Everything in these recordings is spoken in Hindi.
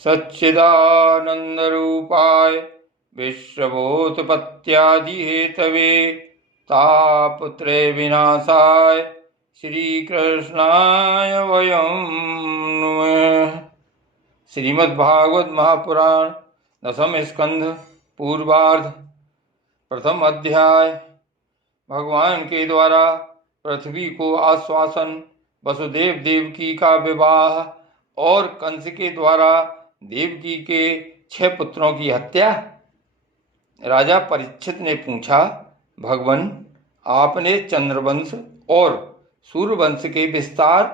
सच्चिदानंदरूपाय विश्वभूतपत्यादिहेतवे तापत्रय विनाशाय श्रीकृष्णाय वयं नमः। श्रीमद्भागवत महापुराण दशम स्कंध पूर्वार्ध प्रथम अध्याय। भगवान के द्वारा पृथ्वी को आश्वासन, वसुदेव देवकी का विवाह और कंस के द्वारा देवकी के 6 पुत्रों की हत्या। राजा परीक्षित ने पूछा, भगवान, आपने चंद्रवंश और सूर्यवंश के विस्तार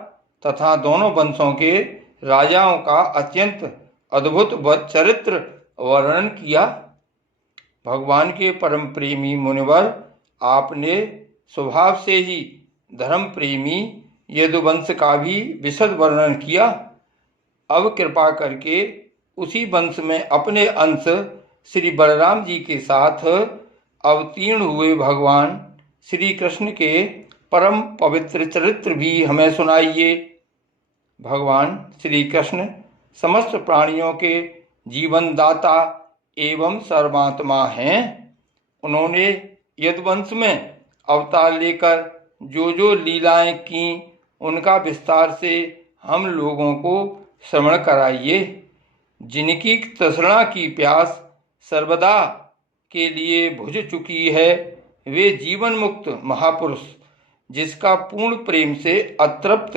तथा दोनों वंशों के राजाओं का अत्यंत अद्भुत चरित्र वर्णन किया। भगवान के परम प्रेमी मुनिवर, आपने स्वभाव से ही धर्म प्रेमी यदुवंश का भी विशद वर्णन किया। अब कृपा करके उसी वंश में अपने अंश श्री बलराम जी के साथ अवतीर्ण हुए भगवान श्री कृष्ण के परम पवित्र चरित्र भी हमें सुनाइए। भगवान श्री कृष्ण समस्त प्राणियों के जीवन दाता एवं सर्वात्मा हैं। उन्होंने यदुवंश में अवतार लेकर जो लीलाएं की, उनका विस्तार से हम लोगों को श्रवण कराइए। जिनकी तृष्णा की प्यास सर्वदा के लिए बुझ चुकी है, वे जीवन मुक्त महापुरुष, जिसका पूर्ण प्रेम से अतृप्त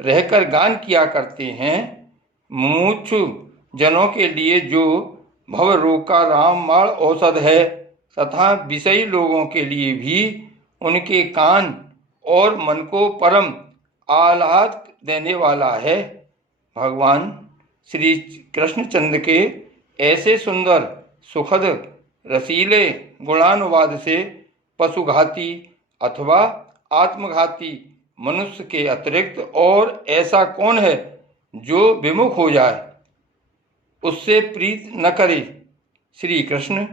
रहकर गान किया करते हैं, मुमुक्षु जनों के लिए जो भवरोग का रामबाण औषध है, तथा विषयी लोगों के लिए भी उनके कान और मन को परम आह्लाद देने वाला है। भगवान श्री कृष्णचंद्र के ऐसे सुंदर सुखद रसीले गुणानुवाद से पशुघाती अथवा आत्मघाती मनुष्य के अतिरिक्त और ऐसा कौन है जो विमुख हो जाए, उससे प्रीत न करे। श्री कृष्ण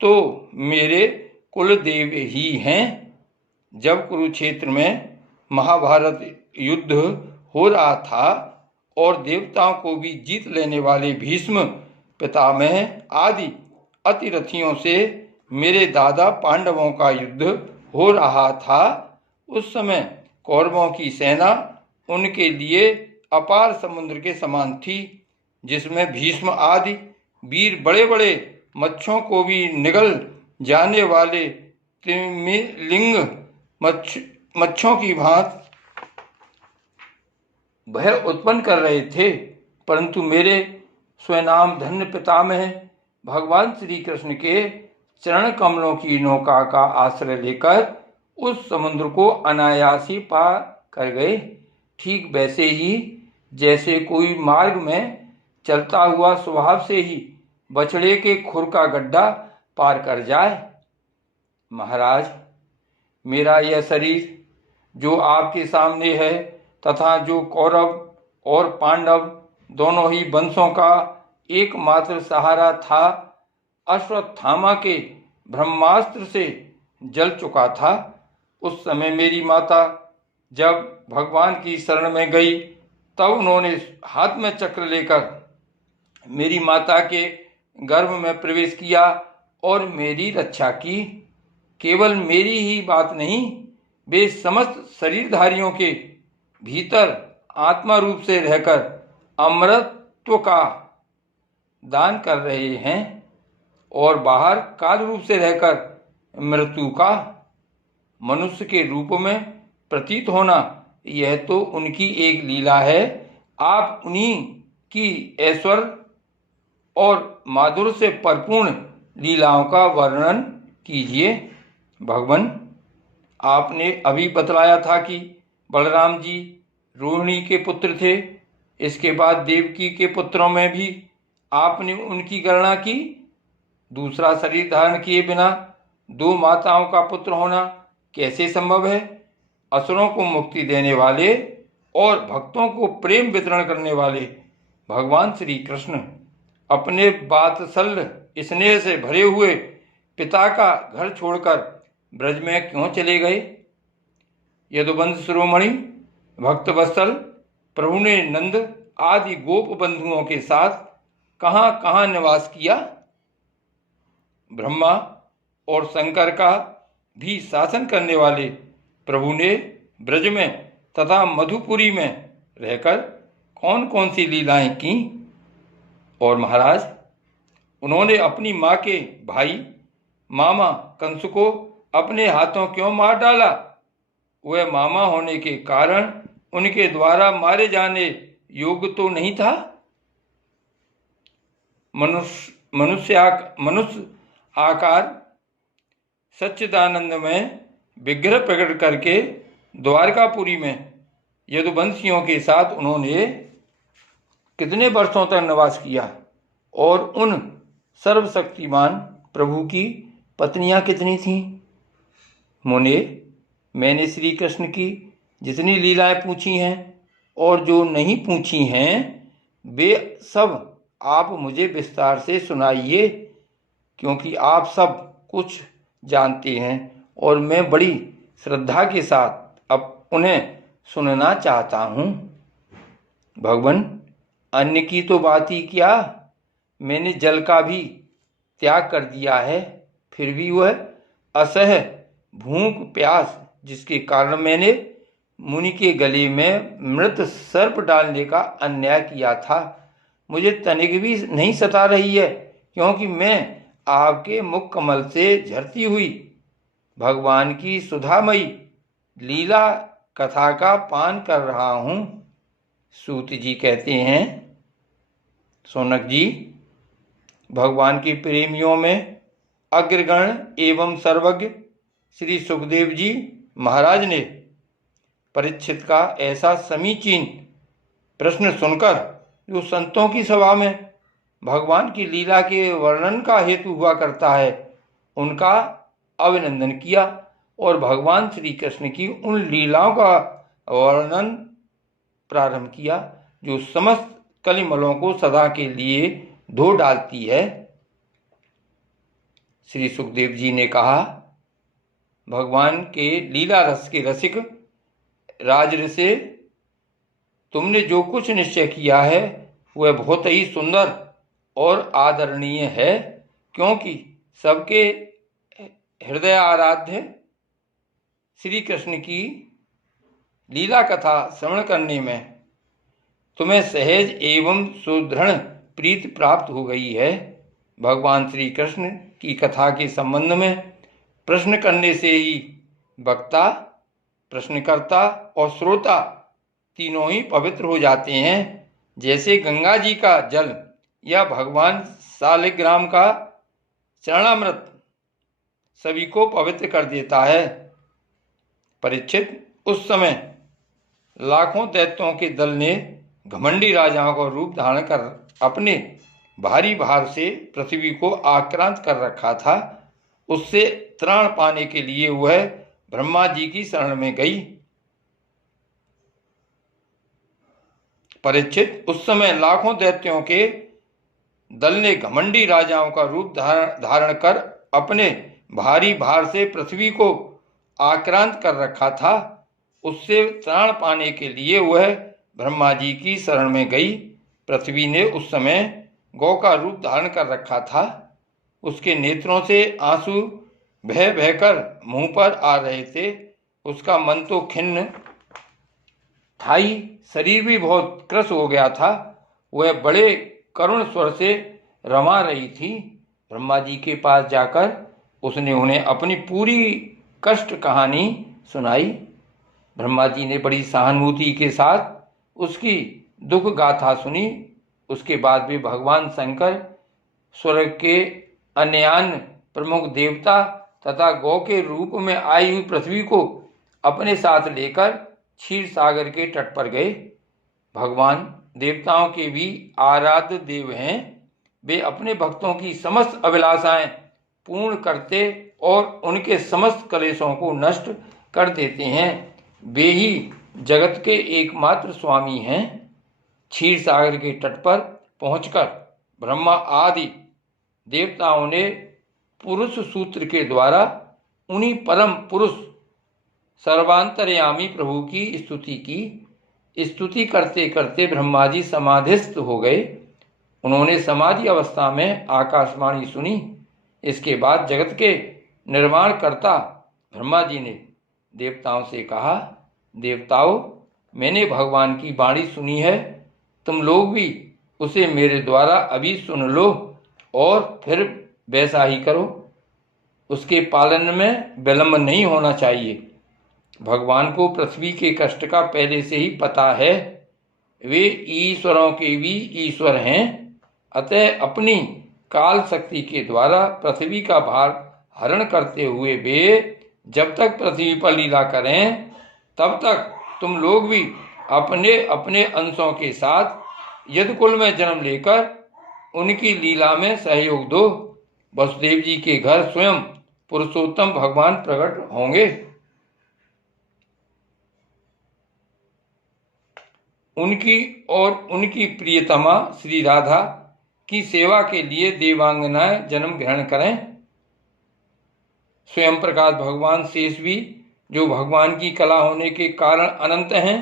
तो मेरे कुलदेव ही हैं। जब कुरुक्षेत्र में महाभारत युद्ध हो रहा था और देवताओं को भी जीत लेने वाले भीष्म पितामह आदि अतिरथियों से मेरे दादा पांडवों का युद्ध हो रहा था, उस समय कौरवों की सेना उनके लिए अपार समुद्र के समान थी, जिसमें भीष्म आदि वीर बड़े बड़े मच्छों को भी निगल जाने वाले तिमिंगलिंग मच्छों की भांति भय उत्पन्न कर रहे थे। परंतु मेरे स्वनाम धन्य पितामह भगवान श्री कृष्ण के चरण कमलों की नौका का आश्रय लेकर उस समुद्र को अनायास ही पार कर गए। ठीक वैसे ही जैसे कोई मार्ग में चलता हुआ स्वभाव से ही बछड़े के खुर का गड्ढा पार कर जाए। महाराज, मेरा यह शरीर जो आपके सामने है तथा जो कौरव और पांडव दोनों ही वंशों का एकमात्र सहारा था, अश्वत्थामा के ब्रह्मास्त्र से जल चुका था। उस समय मेरी माता जब भगवान की शरण में गई, तब उन्होंने हाथ में चक्र लेकर मेरी माता के गर्भ में प्रवेश किया और मेरी रक्षा की। केवल मेरी ही बात नहीं, वे समस्त शरीरधारियों के भीतर आत्मा रूप से रहकर अमरत्व का दान कर रहे हैं और बाहर काल रूप से रहकर मृत्यु का मनुष्य के रूप में प्रतीत होना, यह तो उनकी एक लीला है। आप उन्हीं की ऐश्वर्य और माधुर्य से परिपूर्ण लीलाओं का वर्णन कीजिए। भगवान, आपने अभी बतलाया था कि बलराम जी रोहिणी के पुत्र थे। इसके बाद देवकी के पुत्रों में भी आपने उनकी गणना की। दूसरा शरीर धारण किए बिना 2 माताओं का पुत्र होना कैसे संभव है? असुरों को मुक्ति देने वाले और भक्तों को प्रेम वितरण करने वाले भगवान श्री कृष्ण अपने वात्सल्य स्नेह से भरे हुए पिता का घर छोड़कर ब्रज में क्यों चले गए? यदुवंश शिरोमणि भक्तवत्सल प्रभु ने नंद आदि गोप बंधुओं के साथ कहाँ कहाँ निवास किया। ब्रह्मा और शंकर का भी शासन करने वाले प्रभु ने ब्रज में तथा मधुपुरी में रहकर कौन कौन सी लीलाएं की। और महाराज, उन्होंने अपनी माँ के भाई मामा कंस को अपने हाथों क्यों मार डाला। वह मामा होने के कारण उनके द्वारा मारे जाने योग्य तो नहीं था। मनुष्य आकार सच्चिदानंद में विग्रह प्रकट करके द्वारकापुरी में यदुवंशियों के साथ उन्होंने कितने वर्षों तक निवास किया। और उन सर्वशक्तिमान प्रभु की पत्नियां कितनी थीं। मुने, मैंने श्री कृष्ण की जितनी लीलाएं पूछी हैं और जो नहीं पूछी हैं वे सब आप मुझे विस्तार से सुनाइए, क्योंकि आप सब कुछ जानते हैं और मैं बड़ी श्रद्धा के साथ अब उन्हें सुनना चाहता हूँ। भगवान, अन्न की तो बात ही क्या, मैंने जल का भी त्याग कर दिया है, फिर भी वह असह्य भूख प्यास जिसके कारण मैंने मुनि के गले में मृत सर्प डालने का अन्याय किया था, मुझे तनिक भी नहीं सता रही है, क्योंकि मैं आपके मुख कमल से झरती हुई भगवान की सुधामयी लीला कथा का पान कर रहा हूँ। सूत जी कहते हैं, सोनक जी, भगवान के प्रेमियों में अग्रगण एवं सर्वज्ञ श्री सुखदेव जी महाराज ने परीक्षित का ऐसा समीचीन प्रश्न सुनकर, जो संतों की सभा में भगवान की लीला के वर्णन का हेतु हुआ करता है, उनका अभिनंदन किया और भगवान श्री कृष्ण की उन लीलाओं का वर्णन प्रारंभ किया जो समस्त कलिमलों को सदा के लिए धो डालती है। श्री सुखदेव जी ने कहा, भगवान के लीला रस के रसिक राजऋषि, तुमने जो कुछ निश्चय किया है वह बहुत ही सुंदर और आदरणीय है, क्योंकि सबके हृदय आराध्य श्री कृष्ण की लीला कथा श्रवण करने में तुम्हें सहज एवं सुदृढ़ प्रीति प्राप्त हो गई है। भगवान श्री कृष्ण की कथा के संबंध में प्रश्न करने से ही वक्ता, प्रश्नकर्ता और श्रोता तीनों ही पवित्र हो जाते हैं। जैसे गंगा जी का जल या भगवान शालिग्राम का चरणामृत सभी को पवित्र कर देता है। परीक्षित, उस समय लाखों दैत्यों के दल ने घमंडी राजाओं का रूप धारण कर अपने भारी भार से पृथ्वी को आक्रांत कर रखा था। उससे त्राण पाने के लिए वह ब्रह्मा जी की शरण में गई। परीक्षित, उस समय लाखों दैत्यों के दल ने घमंडी राजाओं का रूप धारण कर अपने भारी भार से पृथ्वी को आक्रांत कर रखा था। उससे त्राण पाने के लिए वह ब्रह्मा जी की शरण में गई। पृथ्वी ने उस समय गौ का रूप धारण कर रखा था। उसके नेत्रों से आंसू बह बहकर मुंह पर आ रहे थे। उसका मन तो खिन्न था ही, शरीर भी बहुत क्रस हो गया था। वह बड़े करुण स्वर से रमा रही थी। ब्रह्मा जी के पास जाकर उसने उन्हें अपनी पूरी कष्ट कहानी सुनाई। ब्रह्मा जी ने बड़ी सहानुभूति के साथ उसकी दुख गाथा सुनी। उसके बाद भी भगवान शंकर स्वर्ग के अन्य प्रमुख देवता तथा गौ के रूप में आई हुई पृथ्वी को अपने साथ लेकर क्षीर सागर के तट पर गए। भगवान देवताओं के भी आराध्य देव हैं। वे अपने भक्तों की समस्त अभिलाषाएं पूर्ण करते और उनके समस्त कलेशों को नष्ट कर देते हैं। वे ही जगत के एकमात्र स्वामी हैं। क्षीर सागर के तट पर पहुंचकर ब्रह्मा आदि देवताओं ने पुरुष सूत्र के द्वारा उन्हीं परम पुरुष सर्वांतर्यामी प्रभु की स्तुति की। स्तुति करते करते ब्रह्मा जी समाधिस्थ हो गए। उन्होंने समाधि अवस्था में आकाशवाणी सुनी। इसके बाद जगत के निर्माणकर्ता ब्रह्मा जी ने देवताओं से कहा, देवताओं, मैंने भगवान की वाणी सुनी है, तुम लोग भी उसे मेरे द्वारा अभी सुन लो और फिर वैसा ही करो। उसके पालन में विलंब नहीं होना चाहिए। भगवान को पृथ्वी के कष्ट का पहले से ही पता है। वे ईश्वरों के भी ईश्वर हैं। अतः अपनी काल शक्ति के द्वारा पृथ्वी का भार हरण करते हुए वे जब तक पृथ्वी पर लीला करें, तब तक तुम लोग भी अपने अपने अंशों के साथ यदुकुल में जन्म लेकर उनकी लीला में सहयोग दो। वसुदेव जी के घर स्वयं पुरुषोत्तम भगवान प्रकट होंगे। उनकी और उनकी प्रियतमा श्री राधा की सेवा के लिए देवांगनाएं जन्म ग्रहण करें। स्वयं प्रकाश भगवान शेष भी, जो भगवान की कला होने के कारण अनंत हैं,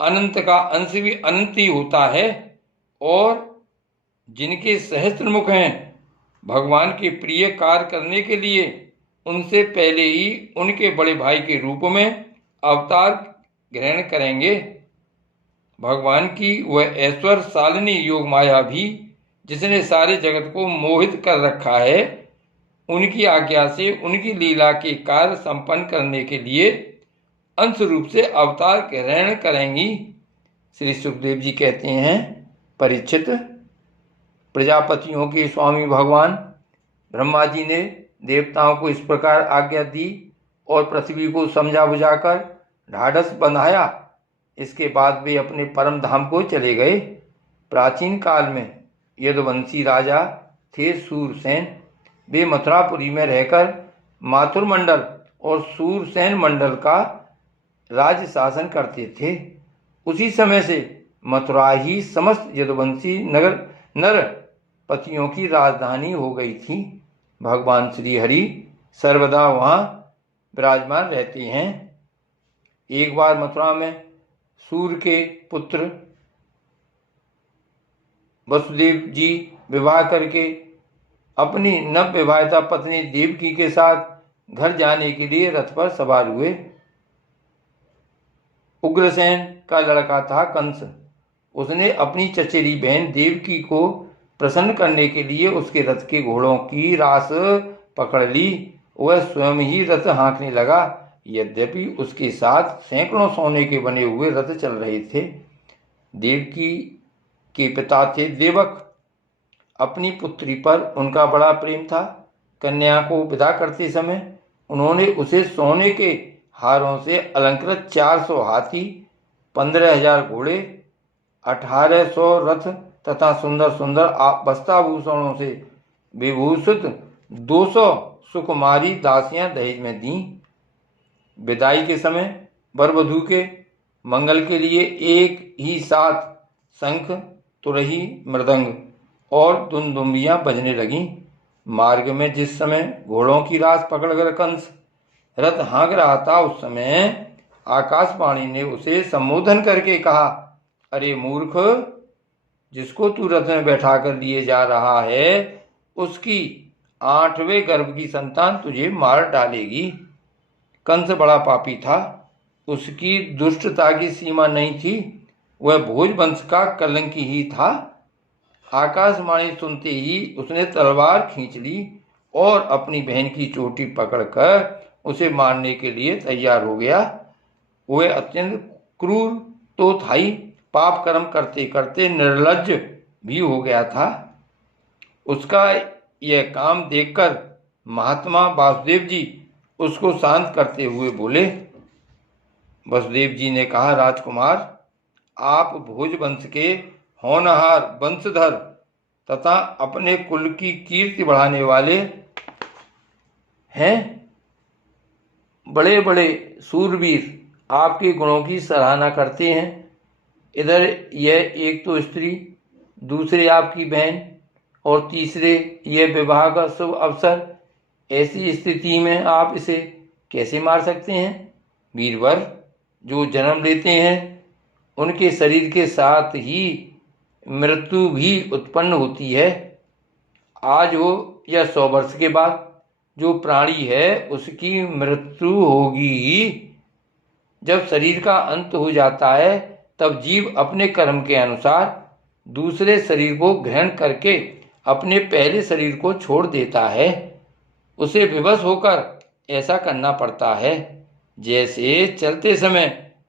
अनंत का अंश भी अनंत ही होता है, और जिनके सहस्त्र मुख हैं, भगवान के प्रिय कार्य करने के लिए उनसे पहले ही उनके बड़े भाई के रूप में अवतार ग्रहण करेंगे। भगवान की वह ऐश्वर्यशालिनी योग माया भी, जिसने सारे जगत को मोहित कर रखा है, उनकी आज्ञा से उनकी लीला के कार्य संपन्न करने के लिए अंश रूप से अवतार ग्रहण करेंगी। श्री सुखदेव जी कहते हैं, परीक्षित, प्रजापतियों के स्वामी भगवान ब्रह्मा जी ने देवताओं को इस प्रकार आज्ञा दी और पृथ्वी को समझा बुझाकर ढाढ़स बंधाया। इसके बाद वे अपने परम धाम को चले गए। प्राचीन काल में यदुवंशी राजा थे सूरसेन। वे मथुरापुरी में रहकर माथुर मंडल और सूरसेन मंडल का राज्य शासन करते थे। उसी समय से मथुरा ही समस्त यदुवंशी नर पतियों की राजधानी हो गई थी। भगवान श्री हरि सर्वदा वहाँ विराजमान रहते हैं। एक बार मथुरा में सूर्य के पुत्र वसुदेव जी विवाह करके अपनी नवविवाहिता पत्नी देवकी के साथ घर जाने के लिए रथ पर सवार हुए। उग्रसेन का लड़का था कंस। उसने अपनी चचेरी बहन देवकी को प्रसन्न करने के लिए उसके रथ के घोड़ों की रास पकड़ ली। वह स्वयं ही रथ हाँकने लगा। यद्यपि उसके साथ सैकड़ों सोने के बने हुए रथ चल रहे थे। देवकी के पिता थे देवक। अपनी पुत्री पर उनका बड़ा प्रेम था। कन्या को विदा करते समय उन्होंने उसे सोने के हारों से अलंकृत 400 हाथी, 15,000 घोड़े, 1800 रथ तथा सुंदर सुंदर वस्त्राभूषणों से विभूषित 200 सुकुमारी दासियां दहेज में दी। विदाई के समय वर वधू के मंगल के लिए एक ही साथ शंख, तुरही, मृदंग और दुंदुम्बियां बजने लगीं। मार्ग में जिस समय घोड़ों की रास पकड़कर कंस रथ हाँक रहा था, उस समय आकाशवाणी ने उसे संबोधन करके कहा, अरे मूर्ख, जिसको तू रथ में बैठा कर लिए जा रहा है, उसकी 8वें गर्भ की संतान तुझे मार डालेगी। कंस बड़ा पापी था। उसकी दुष्टता की सीमा नहीं थी। वह भोज वंश का कलंकी ही था। आकाशवाणी सुनते ही उसने तलवार खींच ली और अपनी बहन की चोटी पकड़कर उसे मारने के लिए तैयार हो गया। वह अत्यंत क्रूर तो था ही, पाप कर्म करते करते निर्लज्ज भी हो गया था। उसका यह काम देखकर महात्मा वासुदेव जी उसको शांत करते हुए बोले। वसुदेव जी ने कहा, राजकुमार, आप भोज वंश के होनहार वंशधर तथा अपने कुल की कीर्ति बढ़ाने वाले हैं। बड़े बड़े सूरवीर आपके गुणों की सराहना करते हैं। इधर यह एक तो स्त्री, दूसरे आपकी बहन और तीसरे यह विवाह का शुभ अवसर। ऐसी स्थिति में आप इसे कैसे मार सकते हैं? वीरवर, जो जन्म लेते हैं उनके शरीर के साथ ही मृत्यु भी उत्पन्न होती है। आज हो या 100 वर्ष के बाद जो प्राणी है उसकी मृत्यु होगी ही। जब शरीर का अंत हो जाता है तब जीव अपने कर्म के अनुसार दूसरे शरीर को ग्रहण करके अपने पहले शरीर को छोड़ देता है। उसे विवश होकर ऐसा करना पड़ता है। जैसे चलते समय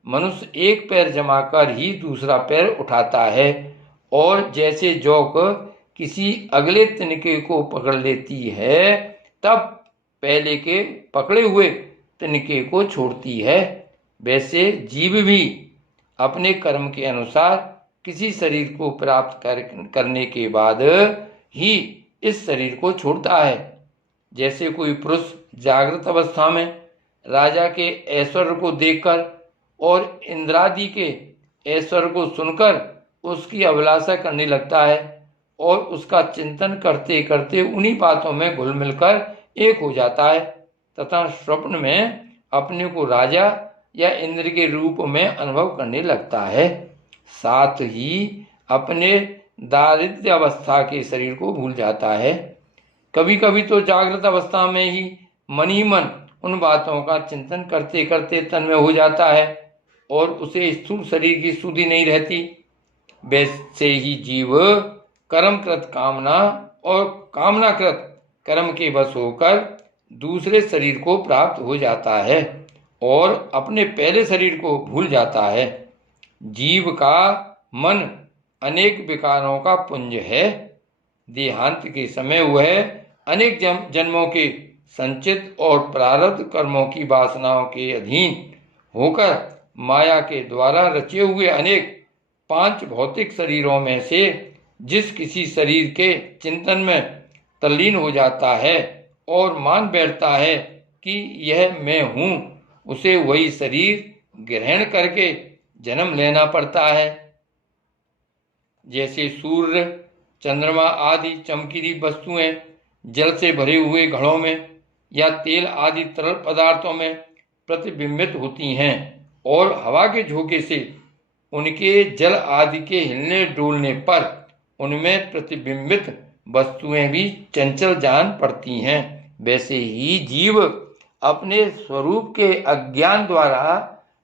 मनुष्य एक पैर जमाकर ही दूसरा पैर उठाता है, और जैसे जौक किसी अगले तिनके को पकड़ लेती है तब पहले के पकड़े हुए तिनके को छोड़ती है, वैसे जीव भी अपने कर्म के अनुसार किसी शरीर को प्राप्त करने के बाद ही इस शरीर को छोड़ता है। जैसे कोई पुरुष जागृत अवस्था में राजा के ऐश्वर्य को देखकर और इंद्रादि के ऐश्वर्य को सुनकर उसकी अभिलाषा करने लगता है और उसका चिंतन करते करते उन्हीं बातों में घुल मिलकर एक हो जाता है तथा स्वप्न में अपने को राजा या इंद्र के रूप में अनुभव करने लगता है। साथ ही अपने दारिद्र्य अवस्था के शरीर को भूल जाता है। कभी कभी तो जागृत अवस्था में ही मन उन बातों का चिंतन करते करते तन्मय हो जाता है और उसे स्थूल शरीर की सुधि नहीं रहती। वैसे ही जीव कर्मकृत कामना और कामनाकृत कर्म के वश होकर दूसरे शरीर को प्राप्त हो जाता है और अपने पहले शरीर को भूल जाता है। जीव का मन अनेक विकारों का पुंज है। देहांत के समय वह अनेक जन्मों के संचित और प्रारब्ध कर्मों की वासनाओं के अधीन होकर माया के द्वारा रचे हुए अनेक 5 भौतिक शरीरों में से जिस किसी शरीर के चिंतन में तल्लीन हो जाता है और मान बैठता है कि यह मैं हूँ, उसे वही शरीर ग्रहण करके जन्म लेना पड़ता है। जैसे सूर्य, चंद्रमा आदि चमकीली वस्तुएं जल से भरे हुए घड़ों में या तेल आदि तरल पदार्थों में प्रतिबिंबित होती हैं और हवा के झोंके से उनके जल आदि के हिलने डोलने पर उनमें प्रतिबिंबित वस्तुएं भी चंचल जान पड़ती हैं, वैसे ही जीव अपने स्वरूप के अज्ञान द्वारा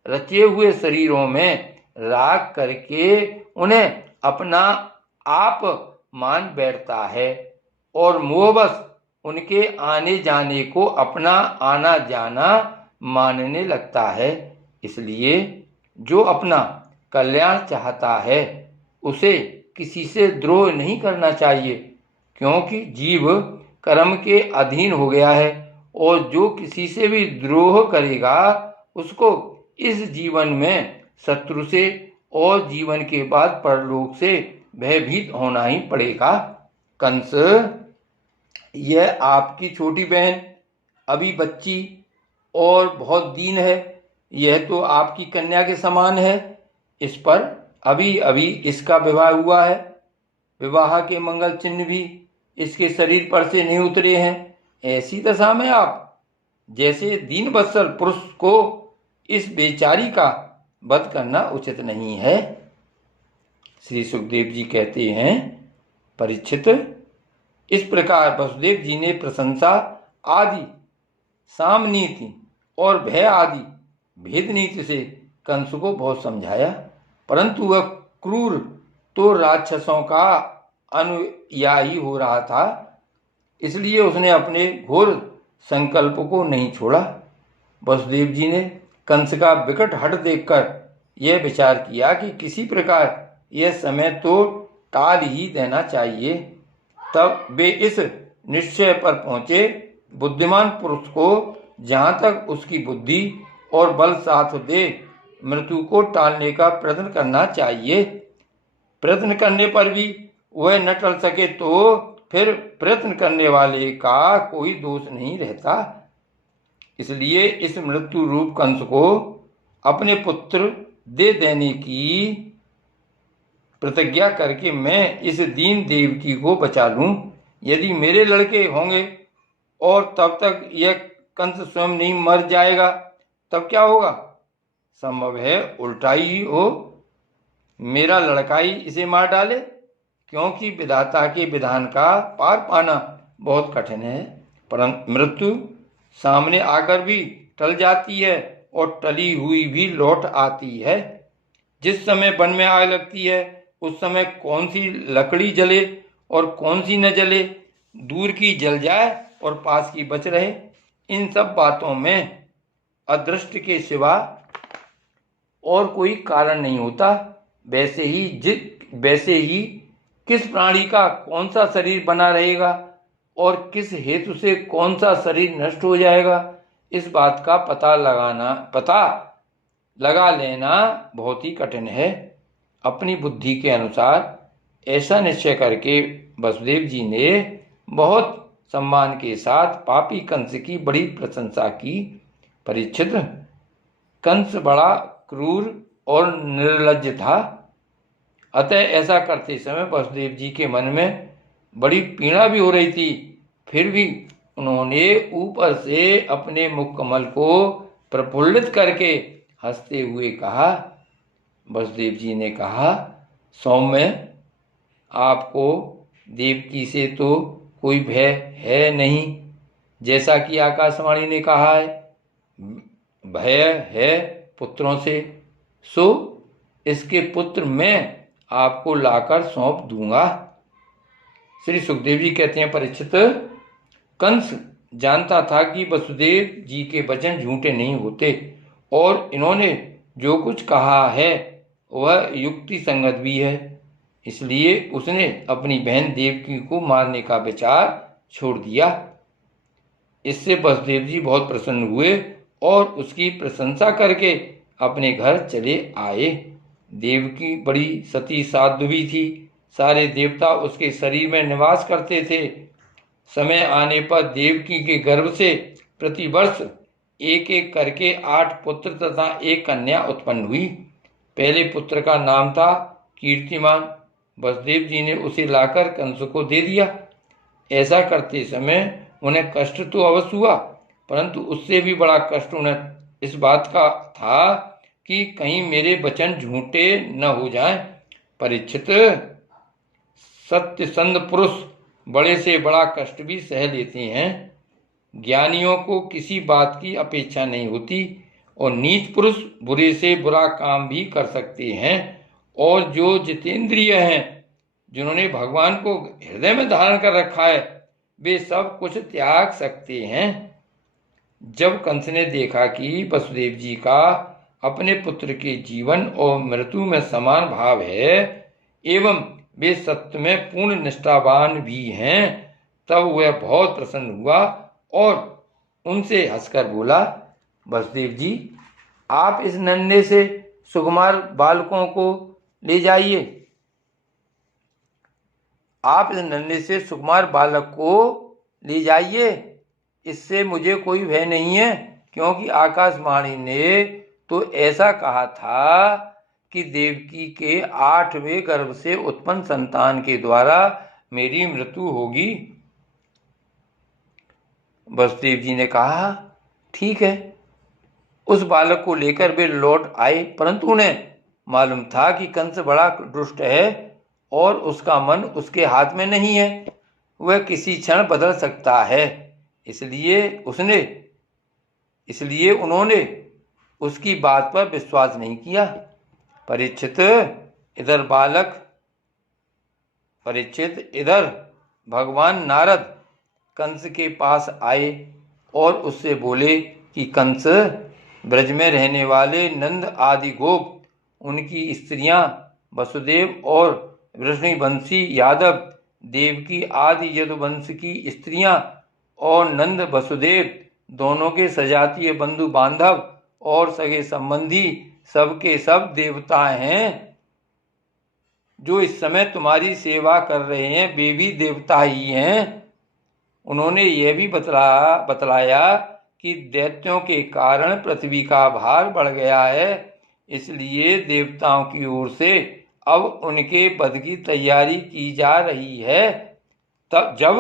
रचे हुए शरीरों में राग करके उन्हें अपना आप मान बैठता है और मोहवश उनके आने जाने को अपना आना जाना मानने लगता है। इसलिए जो अपना कल्याण चाहता है उसे किसी से द्रोह नहीं करना चाहिए, क्योंकि जीव कर्म के अधीन हो गया है और जो किसी से भी द्रोह करेगा उसको इस जीवन में शत्रु से और जीवन के बाद परलोक से भयभीत होना ही पड़ेगा। कंस, यह आपकी छोटी बहन अभी बच्ची और बहुत दीन है, यह तो आपकी कन्या के समान है। इस पर अभी अभी इसका विवाह हुआ है। विवाह के मंगल चिन्ह भी इसके शरीर पर से नहीं उतरे हैं। ऐसी दशा में आप जैसे दीन वत्सल पुरुष को इस बेचारी का वध करना उचित नहीं है। श्री सुखदेव जी कहते हैं, परीक्षित, इस प्रकार वसुदेव जी ने प्रशंसा आदि, साम नीति और भय आदि भेद नीति से कंस को बहुत समझाया, परंतु वह क्रूर तो राक्षसों का अनुयायी हो रहा था, इसलिए उसने अपने घोर संकल्प को नहीं छोड़ा। वसुदेव जी ने कंस का विकट हठ देखकर यह विचार किया कि किसी प्रकार यह समय तो टाल ही देना चाहिए। तब वे इस निश्चय पर पहुंचे, बुद्धिमान पुरुष को जहां तक उसकी बुद्धि और बल साथ दे मृत्यु को टालने का प्रयत्न करना चाहिए। प्रयत्न करने पर भी वह न टल सके तो फिर प्रयत्न करने वाले का कोई दोष नहीं रहता। इसलिए इस मृत्यु रूप कंस को अपने पुत्र दे देने की प्रतिज्ञा करके मैं इस दीन देवकी को बचा लूं। यदि मेरे लड़के होंगे और तब तक यह कंस स्वयं नहीं मर जाएगा तब क्या होगा? संभव है उल्टा ही हो, मेरा लड़का ही इसे मार डाले। क्योंकि विधाता के विधान का पार पाना बहुत कठिन है, परंतु मृत्यु सामने आकर भी टल जाती है और टली हुई भी लौट आती है। जिस समय वन में आग लगती है उस समय कौन सी लकड़ी जले और कौन सी न जले, दूर की जल जाए और पास की बच रहे, इन सब बातों में अदृष्ट के सिवा और कोई कारण नहीं होता। वैसे ही किस प्राणी का कौन सा शरीर बना रहेगा और किस हेतु से कौन सा शरीर नष्ट हो जाएगा, इस बात का पता लगा लेना बहुत ही कठिन है। अपनी बुद्धि के अनुसार ऐसा निश्चय करके वसुदेव जी ने बहुत सम्मान के साथ पापी कंस की बड़ी प्रशंसा की। परीक्षित, कंस बड़ा क्रूर और निर्लज्ज था, अतः ऐसा करते समय वसुदेव जी के मन में बड़ी पीड़ा भी हो रही थी। फिर भी उन्होंने ऊपर से अपने मुख कमल को प्रफुल्लित करके हंसते हुए कहा। वसुदेव जी ने कहा, सौम्य, आपको देवकी से तो कोई भय है नहीं, जैसा कि आकाशवाणी ने कहा है, भय है पुत्रों से, सो इसके पुत्र मैं आपको लाकर सौंप दूंगा। श्री सुखदेव जी कहते हैं, परीक्षित, कंस जानता था कि वसुदेव जी के वचन झूठे नहीं होते और इन्होंने जो कुछ कहा है वह युक्ति संगत भी है, इसलिए उसने अपनी बहन देवकी को मारने का विचार छोड़ दिया। इससे वसुदेव जी बहुत प्रसन्न हुए और उसकी प्रशंसा करके अपने घर चले आए। देवकी बड़ी सती साध्वी थी, सारे देवता उसके शरीर में निवास करते थे। समय आने पर देवकी के गर्भ से प्रतिवर्ष एक एक करके 8 पुत्र तथा 1 कन्या उत्पन्न हुई। पहले पुत्र का नाम था कीर्तिमान। वसुदेव जी ने उसे लाकर कंस को दे दिया। ऐसा करते समय उन्हें कष्ट तो अवश्य हुआ, परंतु उससे भी बड़ा कष्ट उन्हें इस बात का था कि कहीं मेरे वचन झूठे न हो जाएं। परीक्षित, सत्यसंध पुरुष बड़े से बड़ा कष्ट भी सह लेते हैं। ज्ञानियों को किसी बात की अपेक्षा नहीं होती और नीच पुरुष बुरे से बुरा काम भी कर सकते हैं, और जो जितेंद्रिय हैं, जिन्होंने भगवान को हृदय में धारण कर रखा है, वे सब कुछ त्याग सकते हैं। जब कंस ने देखा कि वसुदेव जी का अपने पुत्र के जीवन और मृत्यु में समान भाव है एवं वे सत्य में पूर्ण निष्ठावान भी हैं, तब वह बहुत प्रसन्न हुआ और उनसे हंसकर बोला, वसुदेव जी, आप इस नन्हे से सुकुमार बालकों को ले जाइए। आप इस नन्हे से सुकुमार बालक को ले जाइए, इससे मुझे कोई भय नहीं है, क्योंकि आकाशवाणी ने तो ऐसा कहा था कि देवकी के 8वें गर्भ से उत्पन्न संतान के द्वारा मेरी मृत्यु होगी। वसुदेव जी ने कहा, ठीक है। उस बालक को लेकर वे लौट आए, परंतु उन्हें मालूम था कि कंस बड़ा दुष्ट है और उसका मन उसके हाथ में नहीं है, वह किसी क्षण बदल सकता है, इसलिए उन्होंने उसकी बात पर विश्वास नहीं किया। परीक्षित, इधर भगवान नारद कंस के पास आए और उससे बोले कि कंस, ब्रज में रहने वाले नंद आदि गोप, उनकी स्त्रियां वसुदेव और वृषणिवंशी यादव, देवकी आदि यदुवंश की स्त्रियां और नंद वसुदेव दोनों के सजातीय बंधु बांधव और सगे संबंधी सबके सब देवता हैं। जो इस समय तुम्हारी सेवा कर रहे हैं वे भी देवता ही हैं। उन्होंने यह भी बतलाया कि दैत्यों के कारण पृथ्वी का भार बढ़ गया है, इसलिए देवताओं की ओर से अब उनके वध की तैयारी की जा रही है। तब जब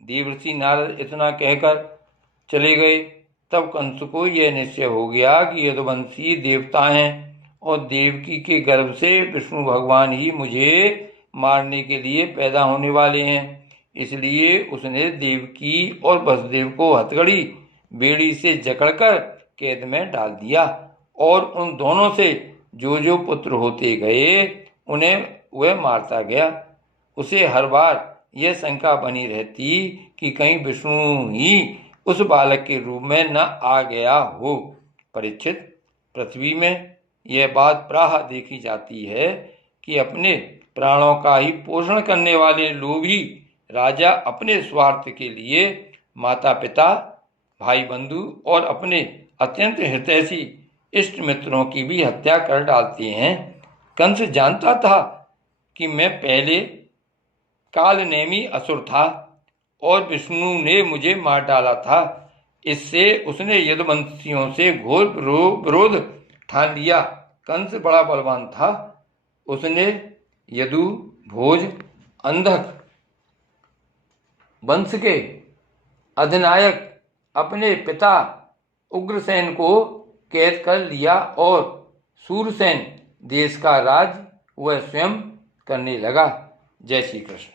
देवर्षि नारद इतना कहकर चले गए, तब कंस को यह निश्चय हो गया कि यदुवंशी देवता हैं और देवकी के गर्भ से विष्णु भगवान ही मुझे मारने के लिए पैदा होने वाले हैं। इसलिए उसने देवकी और वसुदेव को हथकड़ी बेड़ी से जकड़कर कैद में डाल दिया और उन दोनों से जो जो पुत्र होते गए उन्हें वह मारता गया। उसे हर बार यह शंका बनी रहती कि कहीं विष्णु ही उस बालक के रूप में न आ गया हो। परीक्षित, पृथ्वी में यह बात प्रायः देखी जाती है कि अपने प्राणों का ही पोषण करने वाले लोभी राजा अपने स्वार्थ के लिए माता पिता, भाई बंधु और अपने अत्यंत हितैषी इष्ट मित्रों की भी हत्या कर डालते हैं। कंस जानता था कि मैं पहले कालनेमी असुर था और विष्णु ने मुझे मार डाला था। इससे उसने यदुवंशियों से घोर विरोध ठान लिया। कंस बड़ा बलवान था। उसने यदु, भोज, अंधक वंश के अधिनायक अपने पिता उग्रसेन को कैद कर लिया और सूरसेन देश का राज वह स्वयं करने लगा। जय श्री कृष्ण।